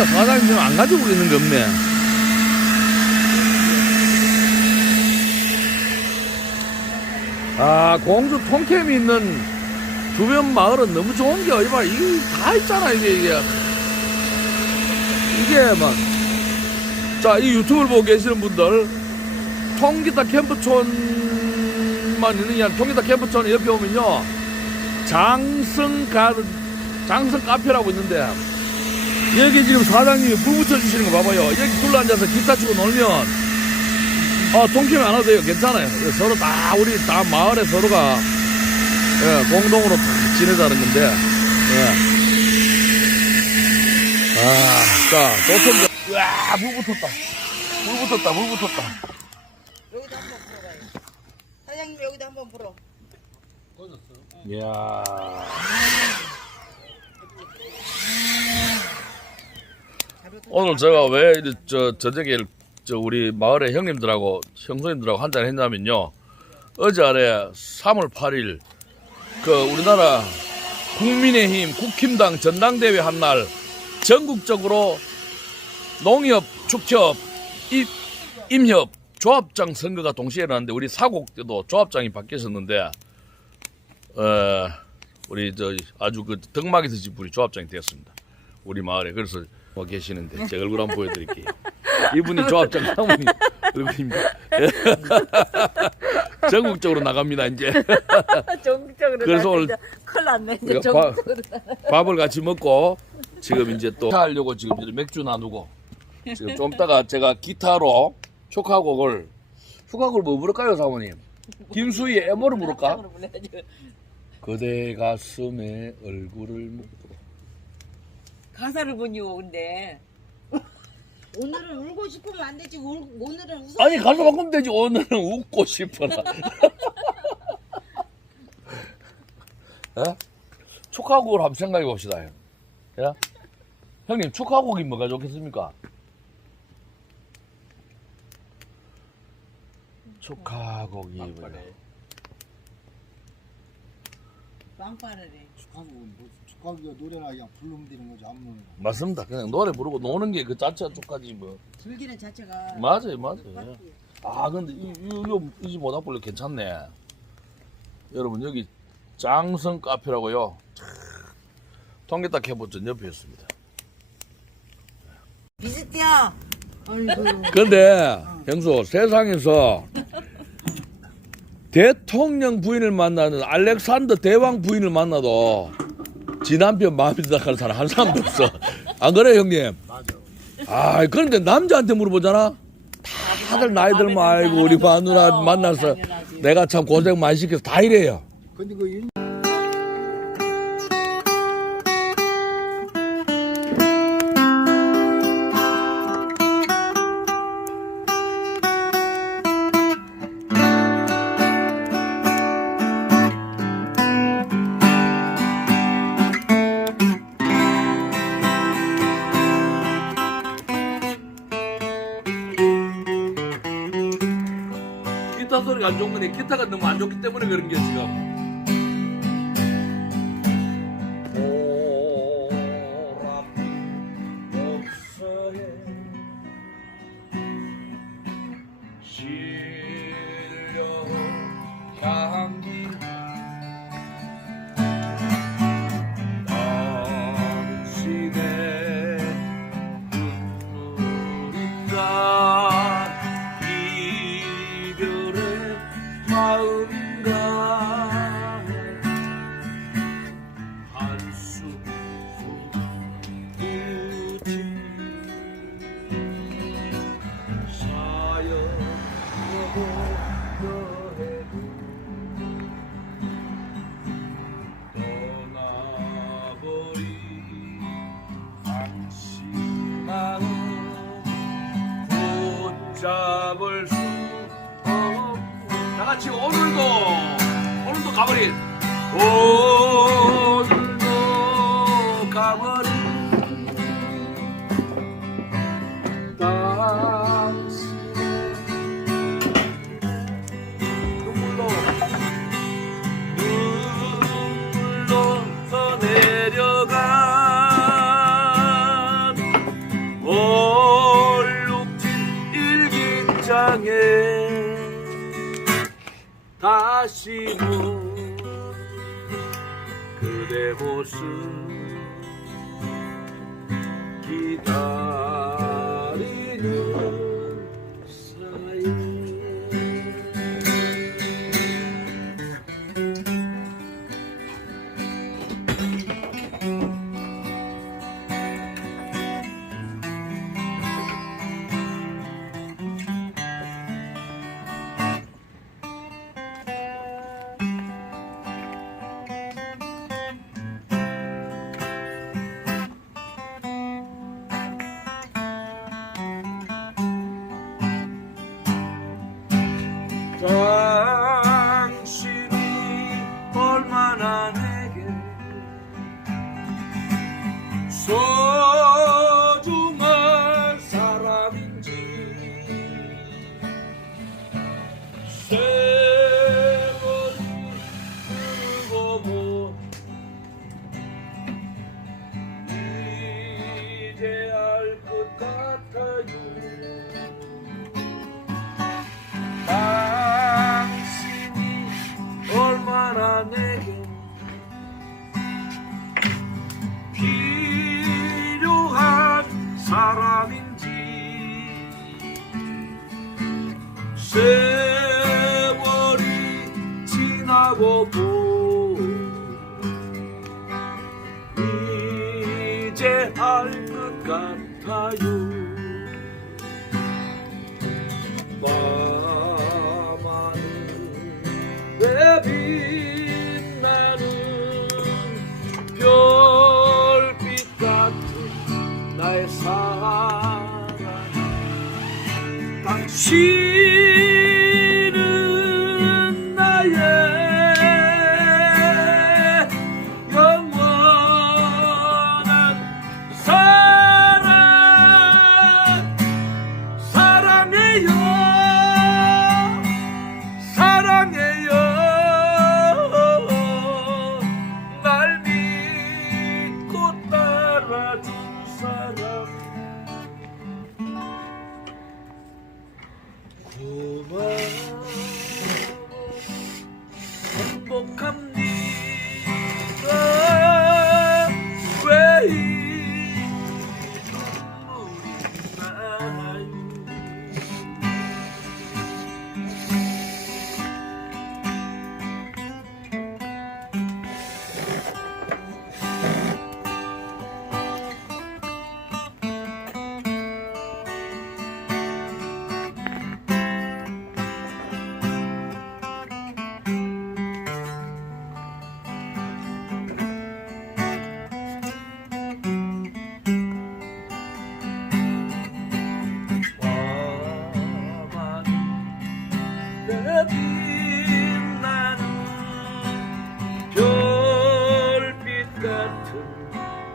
진짜 사장님 지금 안 가지고 있는 게 없네. 아, 공주 통캠이 있는 주변 마을은 너무 좋은 게 이봐 이게 다 있잖아 이게 이게. 이게 막. 자 이 유튜브를 보고 계시는 분들 통기타 캠프촌만 있는 게 아니라 통기타 캠프촌 옆에 오면요. 장성 가든 장성 카페라고 있는데 여기 지금 사장님이 불 붙여주시는 거 봐봐요 여기 둘러앉아서 기타 치고 놀면 어 통캠이 안 와도 돼요 괜찮아요 서로 다 우리 다 마을에 서로가 예, 공동으로 다 지내자는 건데 예. 아, 자, 도청자. 와, 물 붙었다. 물 붙었다, 물 붙었다. 여기도 한번 불어봐요. 사장님 여기도 한번 불어. 이야. 오늘 제가 왜 저 저녁에 저 우리 마을의 형님들하고 형수님들하고 한잔 했냐면요. 어제 아래 3월 8일 그 우리나라 국민의힘 국힘당 전당대회 한 날 전국적으로 농협, 축협, 입, 임협, 조합장 선거가 동시에 일어났는데 우리 사곡 때도 조합장이 바뀌었었는데 어, 우리 저 아주 그 덕막에서 집 우리 조합장이 되었습니다. 우리 마을에 그래서 와 계시는데 제 얼굴 한번 보여드릴게요. 이분이 조합장 사모님 얼굴입니다. 전국적으로 나갑니다 이제 전국적으로 그래서 나 오늘 진짜 큰일 났네. 이제 전국적으로. 밥을 같이 먹고 지금 이제 또 하려고 지금 이제 맥주 나누고 지금 좀 이따가 제가 기타로 효과곡을 효과곡을 뭐 부를까요 사모님? 김수희의 애모를 부를까? 불러야지. 그대 가슴에 얼굴을 묻고 가사를 보니요 근데 오늘은 울고 싶으면 안 되지. 울, 오늘은 웃어. 아니 가서 바꾸면 되지 오늘은 웃고 싶어라 예? 축하곡을 한번 생각해 봅시다 형. 예? 형님 축하곡이 뭐가 좋겠습니까? 축하곡이 뭐냐 빵빠르래. 축하곡은 뭐 축하기가 노래나 그냥 부르면 되는 거죠 안무는 맞습니다 그냥 노래 부르고 노는 게 그 자체가 축하지 뭐 즐기는 자체가. 맞아요 맞아요 예. 아 근데 이, 이, 이거 이집 모닥불 괜찮네 여러분 여기 장성 카페라고요 통계딱 해보전 옆에 있습니다 비슷해요. 아이고. 근데 형수 세상에서 대통령 부인을 만나는 알렉산더 대왕 부인을 만나도 지 남편 마음에 든다 하는 사람 한 사람도 없어. 안 그래 형님? 맞아 아 그런데 남자한테 물어보잖아. 다들 나이 들면 아이고 우리 마누라 만나서 내가 참 고생 많이 시켜서 다 이래요. 근데 그 일- 안 좋은 거니 기타가 너무 안 좋기 때문에 그런 게 지금 마음인가 한숨 끝이 사연으로 너해도 떠나버린 당신 마음 붙잡을 수 같이 오늘도 오늘도 가버린 오늘도 가버린 당신 눈물로 눈물로 더 내려간 얼룩진 일기장에 다시 모 그대 모습 기다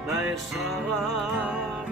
나의 사랑